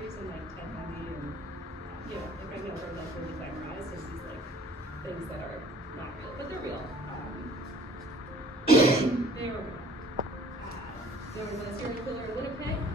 documentaries on like Ted Bundy and, you know, like I know they're like really glamorized as these like things that are not real, but they're real. They are real. There was a serial killer in Winnipeg